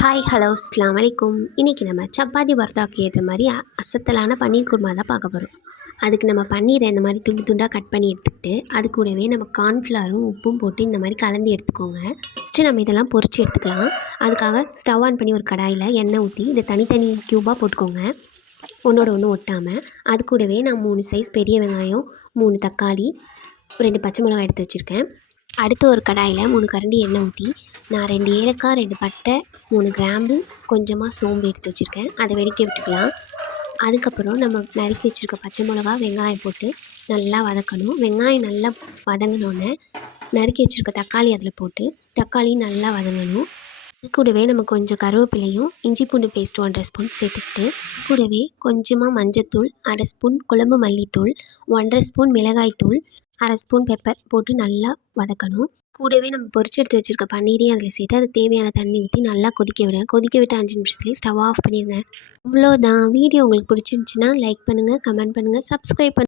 Hi hello அஸ்லாம் வலைக்கும் இன்றைக்கி நம்ம சப்பாத்தி பரோட்டாக்கு ஏற்ற மாதிரி அசத்தலான பன்னீர் குருமா தான் பார்க்க போகிறோம் அதுக்கு நம்ம பன்னீரை இந்த மாதிரி துண்டு துண்டாக கட் பண்ணி எடுத்துக்கிட்டு அது கூடவே நம்ம கார்ன்ஃப்ளவரும் உப்பும் போட்டு இந்த மாதிரி கலந்து எடுத்துக்கோங்க. ஃபஸ்ட்டு நம்ம இதெல்லாம் பொறிச்சு எடுத்துக்கலாம். அதுக்காக ஸ்டவ் ஆன் பண்ணி ஒரு கடாயில் எண்ணெய் ஊற்றி இதை தனித்தனி க்யூபாக போட்டுக்கோங்க. ஒன்றோட ஒன்று ஒட்டாமல் அது கூடவே நான் மூணு சைஸ் பெரிய வெங்காயம் மூணு தக்காளி ரெண்டு பச்சை மிளகாய் எடுத்து வச்சுருக்கேன். அடுத்து ஒரு கடாயில் மூணு கரண்டி எண்ணெய் ஊற்றி நான் ரெண்டு ஏலக்காய் ரெண்டு பட்டை மூணு கிராம்பு கொஞ்சமாக சோம்பு எடுத்து வச்சுருக்கேன். அதை வெடிக்க விட்டுக்கலாம். அதுக்கப்புறம் நம்ம நறுக்கி வச்சுருக்க பச்சை மிளகா வெங்காயம் போட்டு நல்லா வதக்கணும். வெங்காயம் நல்லா வதங்கினோடனே நறுக்கி வச்சுருக்க தக்காளி அதில் போட்டு தக்காளி நல்லா வதங்கணும். கூடவே நம்ம கொஞ்சம் கருவேப்பிலையும் இஞ்சி பூண்டு பேஸ்ட் ஒன்றரை ஸ்பூன் சேர்த்துக்கிட்டு கூடவே கொஞ்சமாக மஞ்சத்தூள் அரை ஸ்பூன் குழம்பு மல்லித்தூள் ஒன்றரை ஸ்பூன் மிளகாய்த்தூள் அரை ஸ்பூன் பெப்பர் போட்டு நல்லா வதக்கணும். கூடவே நம்ம பொரிச்சு எடுத்து வச்சுருக்க பன்னீரையும் அதில் சேர்த்து அதுக்கு தேவையான தண்ணி ஊற்றி நல்லா கொதிக்க விட கொதிக்க விட்டு அஞ்சு நிமிஷத்துலேயே ஸ்டவ் ஆஃப் பண்ணிடுங்க இவ்வளோதான் வீடியோ உங்களுக்கு பிடிச்சிருந்துச்சின்னா லைக் பண்ணுங்கள் கமெண்ட் பண்ணுங்கள் சப்ஸ்கிரைப் பண்ணுங்கள்